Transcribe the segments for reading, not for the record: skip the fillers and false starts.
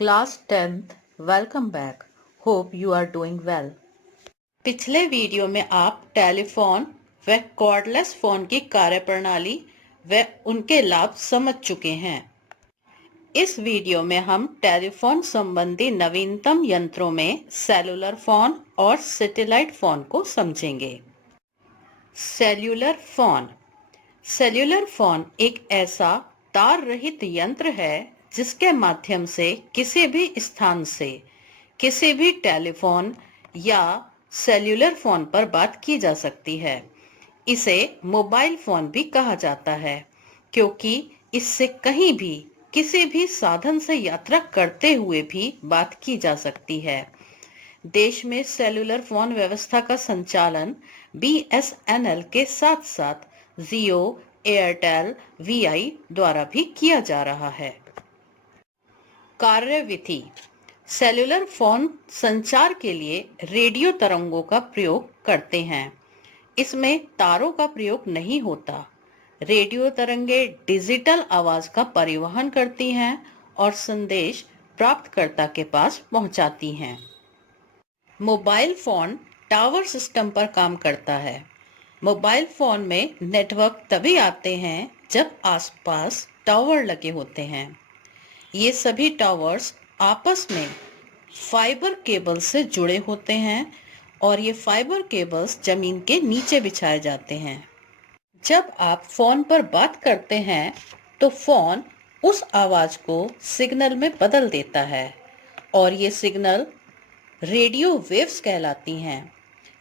Class 10th, welcome back. Hope you are doing well. पिछले video में आप telephone व कॉर्डलेस फोन की कार्यप्रणाली व उनके लाभ समझ चुके हैं। इस वीडियो में हम टेलीफोन संबंधी नवीनतम यंत्रों में सेलुलर फोन और सैटेलाइट फोन को समझेंगे। Cellular phone. सेल्यूलर फोन एक ऐसा तार रहित यंत्र है जिसके माध्यम से किसी भी स्थान से किसी भी टेलीफोन या सेल्यूलर फोन पर बात की जा सकती है। इसे मोबाइल फोन भी कहा जाता है क्योंकि इससे कहीं भी किसी भी साधन से यात्रा करते हुए भी बात की जा सकती है। देश में सेल्यूलर फोन व्यवस्था का संचालन BSNL के साथ साथ जियो, एयरटेल, VI द्वारा भी किया जा रहा है। कार्यविधि। सेल्यूलर फोन संचार के लिए रेडियो तरंगों का प्रयोग करते हैं। इसमें तारों का प्रयोग नहीं होता। रेडियो तरंगे डिजिटल आवाज का परिवहन करती हैं और संदेश प्राप्तकर्ता के पास पहुंचाती हैं। मोबाइल फोन टावर सिस्टम पर काम करता है। मोबाइल फोन में नेटवर्क तभी आते हैं जब आसपास टावर लगे होते हैं। ये सभी टावर्स आपस में फाइबर केबल से जुड़े होते हैं और ये फाइबर केबल्स जमीन के नीचे बिछाए जाते हैं। जब आप फोन पर बात करते हैं तो फोन उस आवाज को सिग्नल में बदल देता है और ये सिग्नल रेडियो वेव्स कहलाती हैं।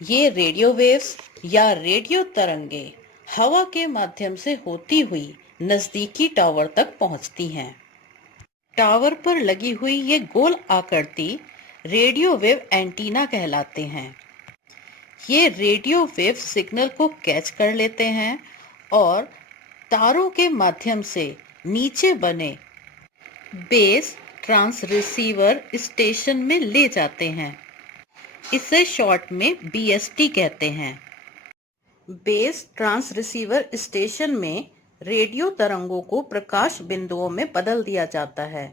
ये रेडियो वेव्स या रेडियो तरंगे हवा के माध्यम से होती हुई नजदीकी टावर तक पहुंचती हैं। टावर पर लगी हुई ये गोल आकृति रेडियो वेव एंटीना कहलाते हैं। ये रेडियो वेव सिग्नल को कैच कर लेते हैं और तारों के माध्यम से नीचे बने बेस ट्रांसरिसीवर स्टेशन में ले जाते हैं। इसे शॉर्ट में BST कहते हैं। बेस ट्रांसरिसीवर स्टेशन में रेडियो तरंगों को प्रकाश बिंदुओं में बदल दिया जाता है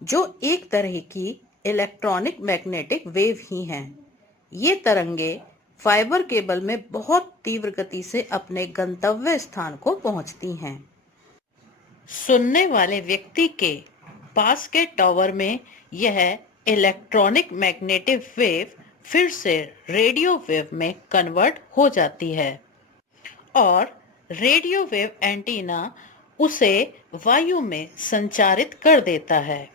जो एक तरह की इलेक्ट्रॉनिक मैग्नेटिक वेव ही हैं। ये तरंगे फाइबर केबल में बहुत तीव्र गति से अपने गंतव्य स्थान को पहुंचती हैं। सुनने वाले व्यक्ति के पास के टावर में यह इलेक्ट्रॉनिक मैग्नेटिक वेव फिर से रेडियो वेव में कन्वर्ट हो जाती है और रेडियो वेव एंटीना उसे वायु में संचारित कर देता है।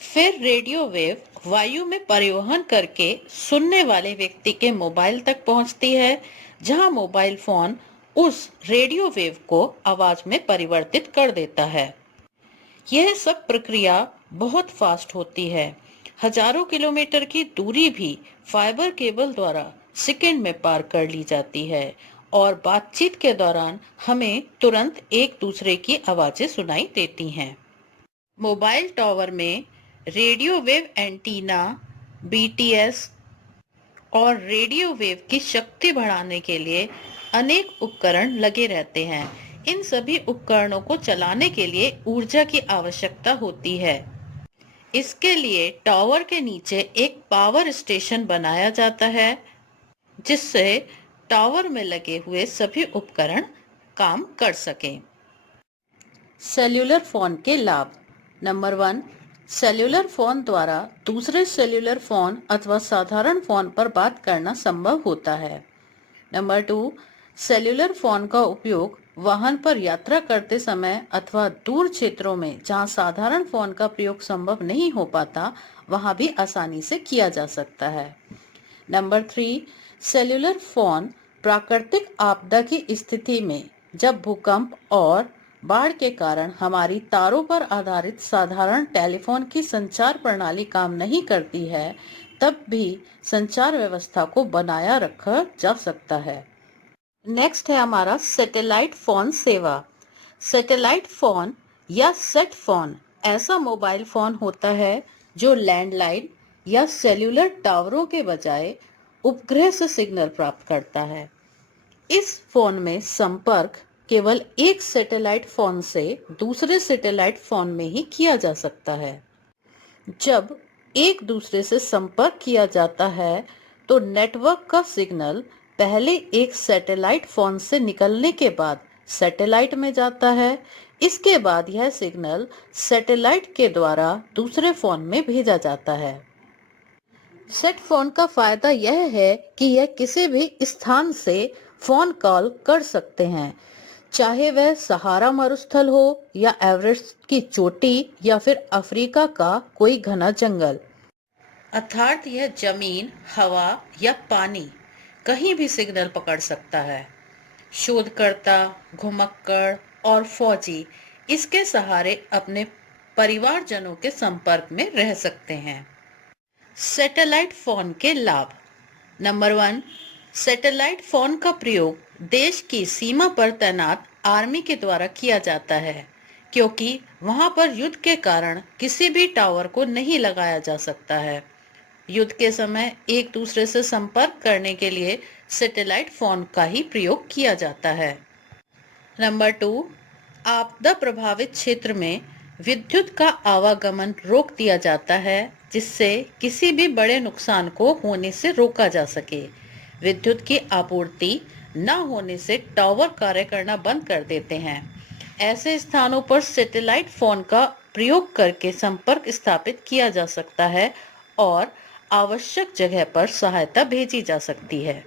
फिर रेडियो वेव वायु में परिवहन करके सुनने वाले व्यक्ति के मोबाइल तक पहुंचती है, जहां मोबाइल फोन उस रेडियो वेव को आवाज में परिवर्तित कर देता है। यह सब प्रक्रिया बहुत फास्ट होती है। हजारों किलोमीटर की दूरी भी फाइबर केबल द्वारा सेकंड में पार कर ली जाती है और बातचीत के दौरान हमें तुरंत एक दूसरे की आवाजें सुनाई देती हैं। मोबाइल टावर में रेडियो वेव एंटीना, BTS और रेडियो वेव की शक्ति बढ़ाने के लिए अनेक उपकरण लगे रहते हैं। इन सभी उपकरणों को चलाने के लिए ऊर्जा की आवश्यकता होती है। इसके लिए टावर के नीचे एक पावर स्टेशन बनाया जाता है जिससे टावर में लगे हुए सभी उपकरण काम कर सकें। सेल्यूलर फोन के लाभ। नंबर 1, सेल्यूलर फोन द्वारा दूसरे सेल्यूलर फोन अथवा साधारण फोन पर बात करना संभव होता है। नंबर 2, सेल्यूलर फोन का उपयोग वाहन पर यात्रा करते समय अथवा दूर क्षेत्रों में जहां साधारण फोन का प्रयोग संभव नहीं हो पाता वहां भी आसानी से किया जा सकता है। नंबर 3, सेल्यूलर फोन प्राकृतिक आपदा की स्थिति में जब भूकंप और बाढ़ के कारण हमारी तारों पर आधारित साधारण टेलीफोन की संचार प्रणाली काम नहीं करती है तब भी संचार व्यवस्था को बनाया रखा जा सकता है। नेक्स्ट है हमारा सैटेलाइट फोन सेवा। सैटेलाइट फोन या सेट फोन ऐसा मोबाइल फोन होता है जो लैंडलाइन या सेल्यूलर टावरों के बजाय उपग्रह से सिग्नल प्राप्त करता है। इस फोन में संपर्क केवल एक सैटेलाइट फोन से दूसरे सैटेलाइट फोन में ही किया जा सकता है। जब एक दूसरे से संपर्क किया जाता है तो नेटवर्क का सिग्नल पहले एक सैटेलाइट फोन से निकलने के बाद सैटेलाइट में जाता है। इसके बाद यह सिग्नल सैटेलाइट के द्वारा दूसरे फोन में भेजा जाता है। सेट फोन का फायदा यह है कि यह किसी भी स्थान से फोन कॉल कर सकते हैं, चाहे वह सहारा मरुस्थल हो या एवरेस्ट की चोटी या फिर अफ्रीका का कोई घना जंगल। अर्थात यह जमीन, हवा या पानी कहीं भी सिग्नल पकड़ सकता है। शोधकर्ता, घुमक्कड़ और फौजी इसके सहारे अपने परिवारजनों के संपर्क में रह सकते हैं। सैटेलाइट फोन के लाभ। नंबर 1, सैटेलाइट फोन का प्रयोग देश की सीमा पर तैनात आर्मी के द्वारा किया जाता है, क्योंकि वहां पर युद्ध के कारण किसी भी टावर को नहीं लगाया जा सकता है। युद्ध के समय एक दूसरे से संपर्क करने के लिए सैटेलाइट फोन का ही प्रयोग किया जाता है। नंबर 2, आपदा प्रभावित क्षेत्र में विद्युत का आवागमन रोक दिया जाता है, जिससे किसी भी बड़े नुकसान को होने से रोका जा सके। विद्युत की आपूर्ति न होने से टावर कार्य करना बंद कर देते हैं। ऐसे स्थानों पर सैटेलाइट फोन का प्रयोग करके संपर्क स्थापित किया जा सकता है और आवश्यक जगह पर सहायता भेजी जा सकती है।